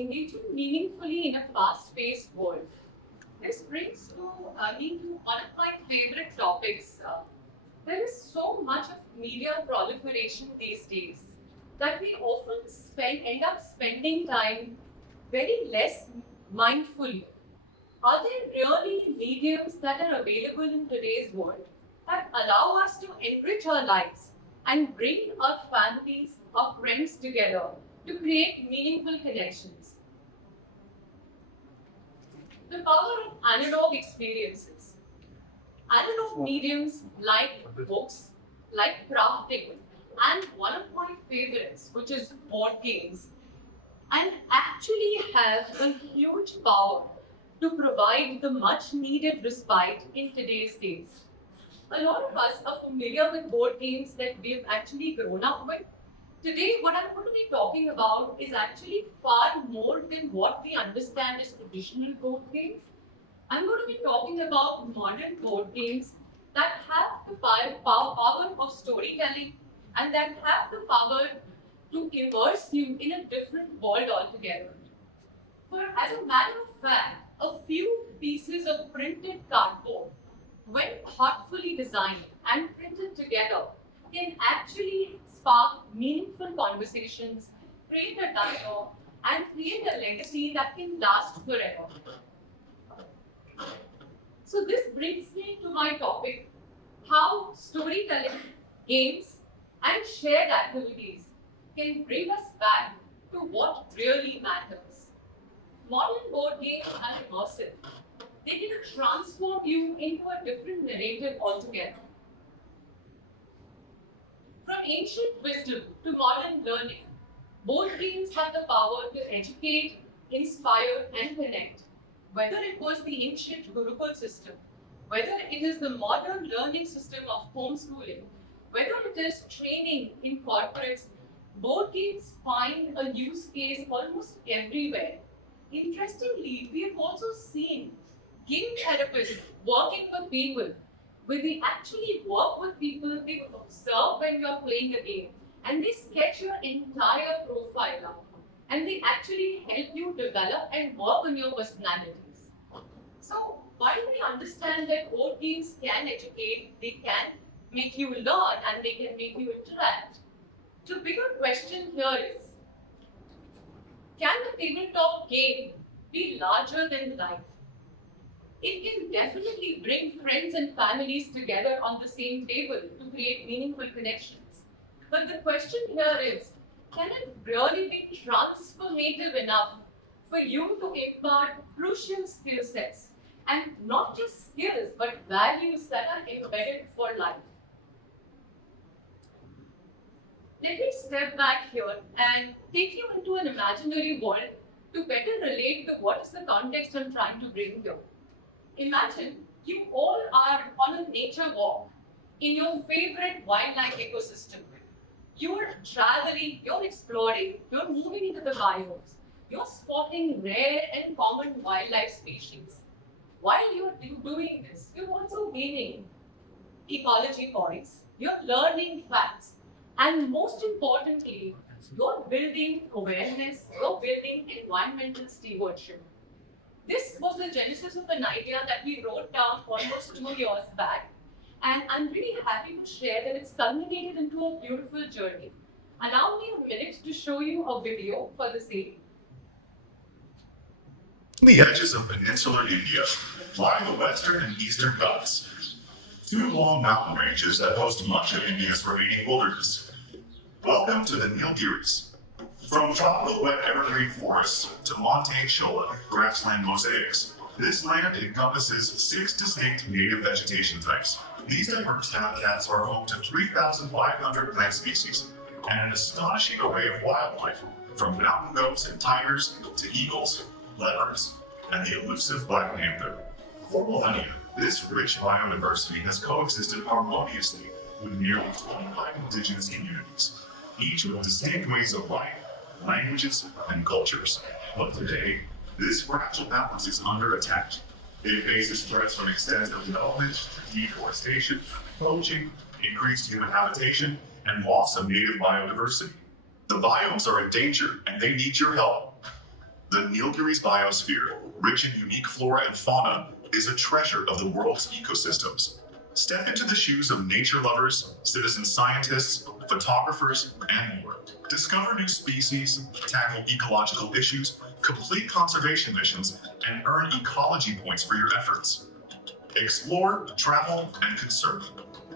engaging meaningfully in a fast-paced world. This brings me to one of my favorite topics. There is so much of media proliferation these days that we often end up spending time very less mindfully. Are there really mediums that are available in today's world that allow us to enrich our lives and bring our families, our friends together to create meaningful connections? The power of analog experiences. Analog mediums like books, like crafting, and one of my favorites, which is board games, and actually have a huge power to provide the much needed respite in today's days. A lot of us are familiar with board games that we've actually grown up with. Today, what I'm going to be talking about is actually far more than what we understand as traditional board games. I'm going to be talking about modern board games that have the power of storytelling and that have the power to immerse you in a different world altogether. For as a matter of fact, a few pieces of printed cardboard, when thoughtfully designed and printed together, can actually spark meaningful conversations, create a dialogue, and create a legacy that can last forever. So this brings me to my topic, how storytelling, games, and shared activities can bring us back to what really matters. Modern board games are immersive. They can transform you into a different narrative altogether. From ancient wisdom to modern learning, board games have the power to educate, inspire, and connect. Whether it was the ancient Gurukul system, whether it is the modern learning system of homeschooling, whether it is training in corporates, board games find a use case almost everywhere. Interestingly, we have also seen game therapists working with people where they actually work with people, they observe when you're playing a game, and they sketch your entire profile out. And they actually help you develop and work on your personalities. So, while we understand that board games can educate, they can make you learn, and they can make you interact, the bigger question here is, can the tabletop game be larger than life? It can definitely bring friends and families together on the same table to create meaningful connections. But the question here is, can it really be transformative enough for you to impart crucial skill sets and not just skills but values that are embedded for life? Let me step back here and take you into an imaginary world to better relate to what is the context I'm trying to bring here. Imagine you all are on a nature walk in your favorite wildlife ecosystem. You're traveling, you're exploring, you're moving into the biomes, you're spotting rare and common wildlife species. While you're doing this, you're also gaining ecology points, you're learning facts, and most importantly, you're building awareness, you're building environmental stewardship. This was the genesis of an idea that we wrote down almost 2 years back, and I'm really happy to share that it's culminated into a beautiful journey. Allow me a minute to show you a video for the same. On the edges of peninsular India lie the western and eastern Ghats, two long mountain ranges that host much of India's remaining wilderness. Welcome to the Nilgiris. From tropical wet evergreen forests to montane cholla grassland mosaics, this land encompasses 6 distinct native vegetation types. These diverse habitats are home to 3,500 plant species and an astonishing array of wildlife, from mountain goats and tigers to eagles, leopards, and the elusive black panther. For millennia, this rich biodiversity has coexisted harmoniously with nearly 25 indigenous communities, each with distinct ways of life, languages, and cultures. But today, this fragile balance is under attack. It faces threats from extensive development, deforestation, poaching, increased human habitation, and loss of native biodiversity. The biomes are in danger, and they need your help. The Nilgiris biosphere, rich in unique flora and fauna, is a treasure of the world's ecosystems. Step into the shoes of nature lovers, citizen scientists, photographers, and more. Discover new species, tackle ecological issues, complete conservation missions, and earn ecology points for your efforts. Explore, travel, and conserve.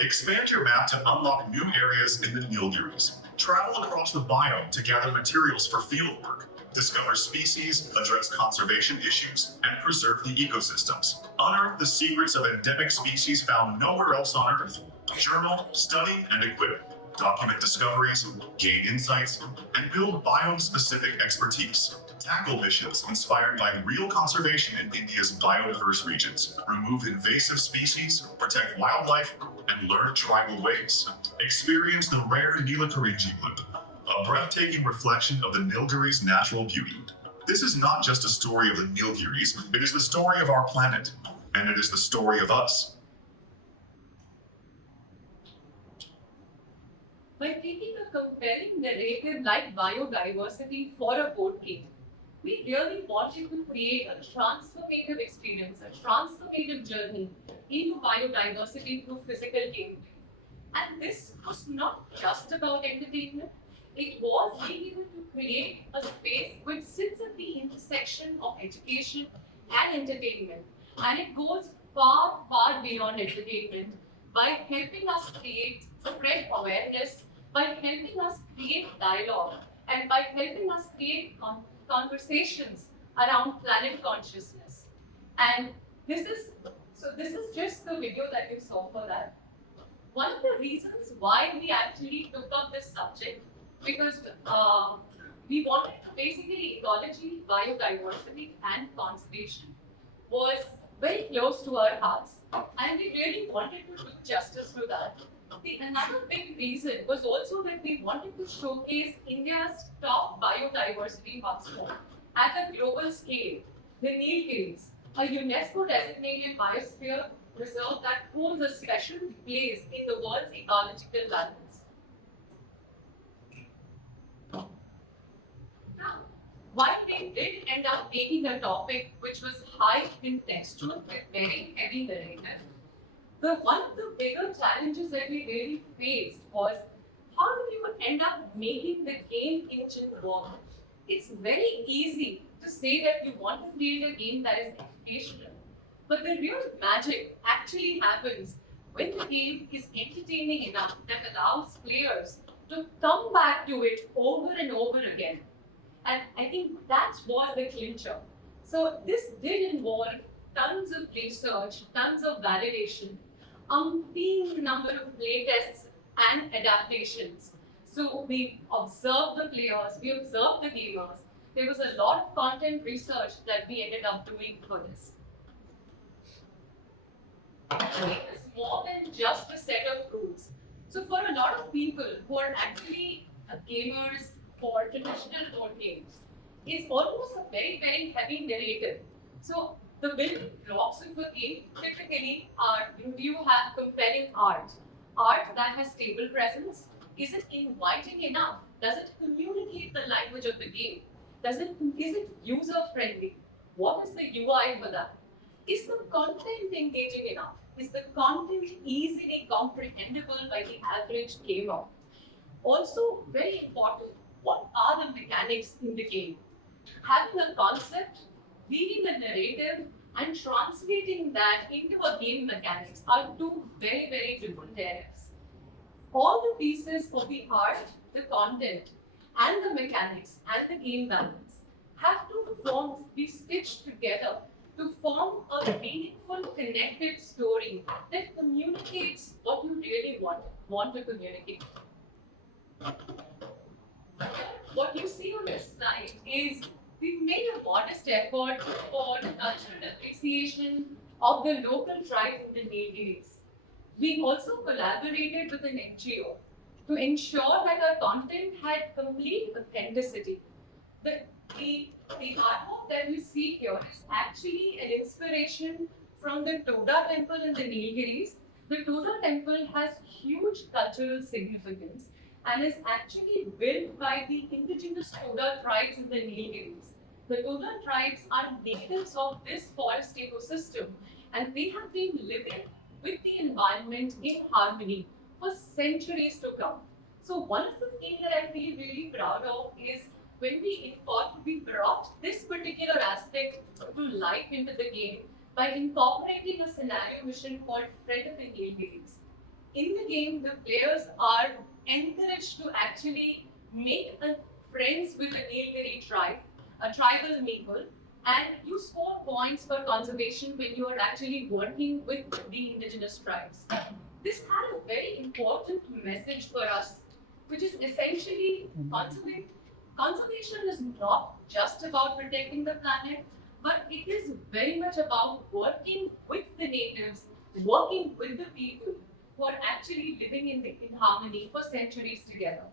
Expand your map to unlock new areas in the Nilgiris. Travel across the biome to gather materials for fieldwork. Discover species, address conservation issues, and preserve the ecosystems. Unearth the secrets of endemic species found nowhere else on Earth. Journal, study, and equip. Document discoveries, gain insights, and build biome-specific expertise. Tackle missions inspired by real conservation in India's biodiverse regions. Remove invasive species, protect wildlife, and learn tribal ways. Experience the rare Nilakarinji bloom, a breathtaking reflection of the Nilgiris' natural beauty. This is not just a story of the Nilgiris, it is the story of our planet, and it is the story of us. By taking a compelling narrative like biodiversity for a board game, we really wanted to create a transformative experience, a transformative journey into biodiversity through physical gameplay. And this was not just about entertainment, it was being able to create a space which sits at the intersection of education and entertainment. And it goes far, far beyond entertainment by helping us spread awareness, by helping us create dialogue, and by helping us create conversations around planet consciousness. And this is just the video that you saw for that. One of the reasons why we actually took up this subject, because we wanted basically ecology, biodiversity, and conservation was very close to our hearts, and we really wanted to do justice to that. Another big reason was also that we wanted to showcase India's top biodiversity hotspot at a global scale, the Nilgiris, a UNESCO designated biosphere reserve that holds a special place in the world's ecological balance. Now, while we did end up taking a topic which was high in textual with very heavy narrative, one of the bigger challenges that we really faced was how do you end up making the game engine work? It's very easy to say that you want to create a game that is educational, but the real magic actually happens when the game is entertaining enough that allows players to come back to it over and over again. And I think that was the clincher. So this did involve tons of research, tons of validation, umpteen number of playtests and adaptations. So we observed the players, we observed the gamers. There was a lot of content research that we ended up doing for this. It's more than just a set of rules. So for a lot of people who are actually gamers for traditional board games, it's almost a very, very heavy narrative. So the building blocks of a game typically are, do you have compelling art? Art that has stable presence? Is it inviting enough? Does it communicate the language of the game? Is it user friendly? What is the UI for that? Is the content engaging enough? Is the content easily comprehensible by the average gamer? Also, very important, what are the mechanics in the game? Having a concept, reading a narrative, and translating that into a game mechanics are two very, very different areas. All the pieces of the art, the content, and the mechanics and the game balance have to be stitched together to form a meaningful, connected story that communicates what you really want to communicate. What you see on this slide is we've made a modest effort for cultural appreciation of the local tribes in the Nilgiris. We also collaborated with an NGO to ensure that our content had complete authenticity. The artwork that you see here is actually an inspiration from the Toda temple in the Nilgiris. The Toda temple has huge cultural significance and is actually built by the indigenous Toda tribes in the Nilgiris. The Dogon tribes are natives of this forest ecosystem, and they have been living with the environment in harmony for centuries to come. So one of the things that I feel really proud of is when we brought this particular aspect to life into the game by incorporating a scenario mission called Friend of the Nilgiris. In the game, the players are encouraged to actually make friends with the Nilgiri tribe, a tribal people, and you score points for conservation when you are actually working with the indigenous tribes. This had a very important message for us, which is essentially conservation is not just about protecting the planet, but it is very much about working with the natives, working with the people who are actually living in harmony for centuries together.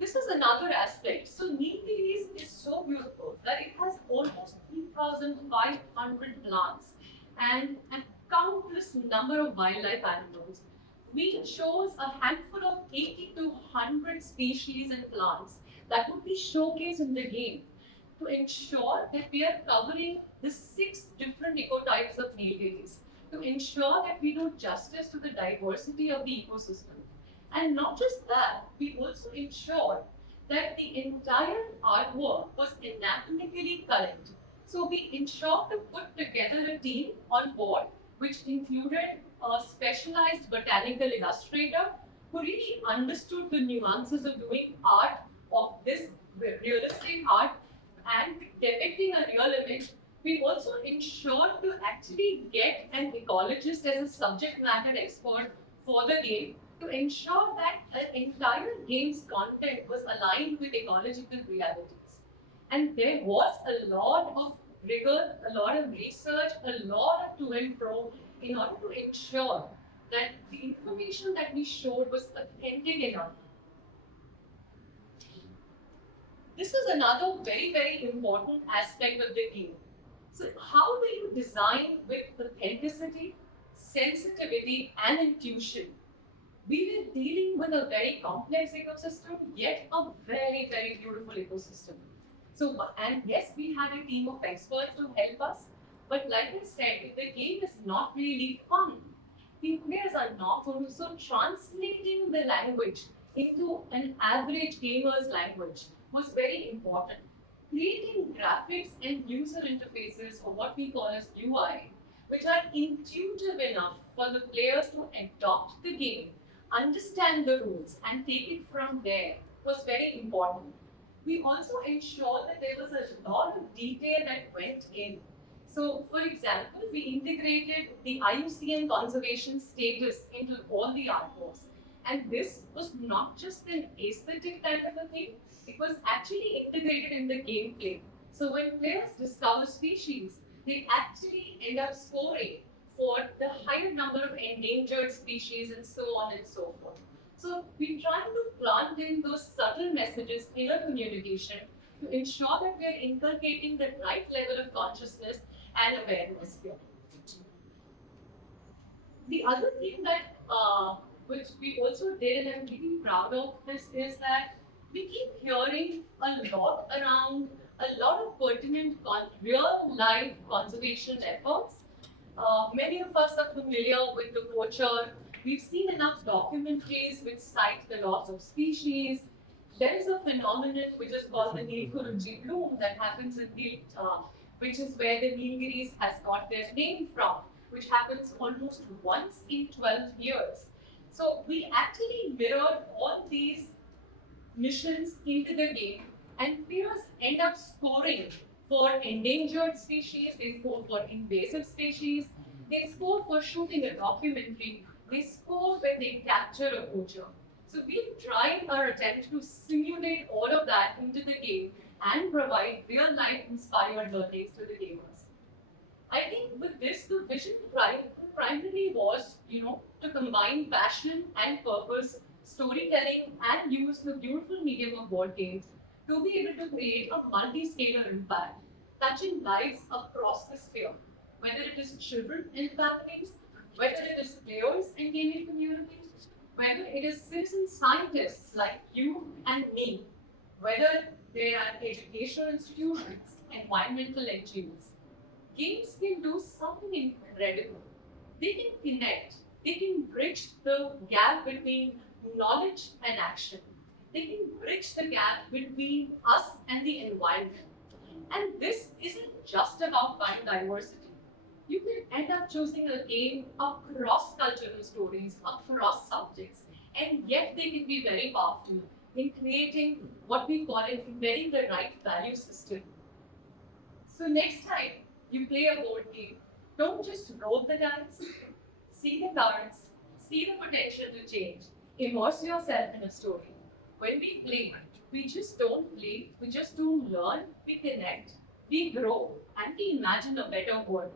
This is another aspect. So Nilgiris is so beautiful that it has almost 3,500 plants and a countless number of wildlife animals. We chose a handful of 80 to 100 species and plants that would be showcased in the game to ensure that we are covering the 6 different ecotypes of Nilgiris, to ensure that we do justice to the diversity of the ecosystem. And not just that, we also ensured that the entire artwork was anatomically correct. So we ensured to put together a team on board, which included a specialized botanical illustrator who really understood the nuances of doing art of this realistic art and depicting a real image. We also ensured to actually get an ecologist as a subject matter expert for the game to ensure that the entire game's content was aligned with ecological realities. And there was a lot of rigor, a lot of research, a lot of to and fro in order to ensure that the information that we showed was authentic enough. This is another very, very important aspect of the game. So, how do you design with authenticity, sensitivity, and intuition? We were dealing with a very complex ecosystem, yet a very, very beautiful ecosystem. So, and yes, we had a team of experts to help us, but like I said, if the game is not really fun, the players are not fun. So, translating the language into an average gamer's language was very important. Creating graphics and user interfaces, or what we call as UI, which are intuitive enough for the players to adopt the game, understand the rules, and take it from there was very important. We also ensured that there was a lot of detail that went in. So, for example, we integrated the IUCN conservation status into all the artworks. And this was not just an aesthetic kind of a thing, it was actually integrated in the gameplay. So, when players discover species, they actually end up scoring for the higher number of endangered species and so on and so forth. So we try to plant in those subtle messages in our communication to ensure that we are inculcating the right level of consciousness and awareness here. The other thing that which we also did, and I'm really proud of this, is that we keep hearing a lot around a lot of pertinent real life conservation efforts. Many of us are familiar with the poacher. We've seen enough documentaries which cite the loss of species. There is a phenomenon which is called the Nilkurinji bloom that happens in which is where the Nilgiris has got their name from, which happens almost once in 12 years. So we actually mirrored all these missions into the game, and players end up scoring for endangered species, they score for invasive species, they score for shooting a documentary, they score when they capture a poacher. So we've tried our attempt to simulate all of that into the game and provide real life inspired learnings to the gamers. I think with this, the vision primarily was, to combine passion and purpose, storytelling, and use the beautiful medium of board games to be able to create a multi-scalar impact, touching lives across the sphere, whether it is children and families, whether it is players and gaming communities, whether it is citizen scientists like you and me, whether There are educational institutions, environmental NGOs. Games can do something incredible. They can connect, they can bridge the gap between knowledge and action. They can bridge the gap between us and the environment. And this isn't just about biodiversity. You can end up choosing a game across cultural stories, across subjects, and yet they can be very powerful in creating what we call it embedding the right value system. So next time you play a board game, don't just roll the dice, see the cards, see the potential to change, immerse yourself in a story. When we play, we just don't play, we just don't learn, we connect, we grow, and we imagine a better world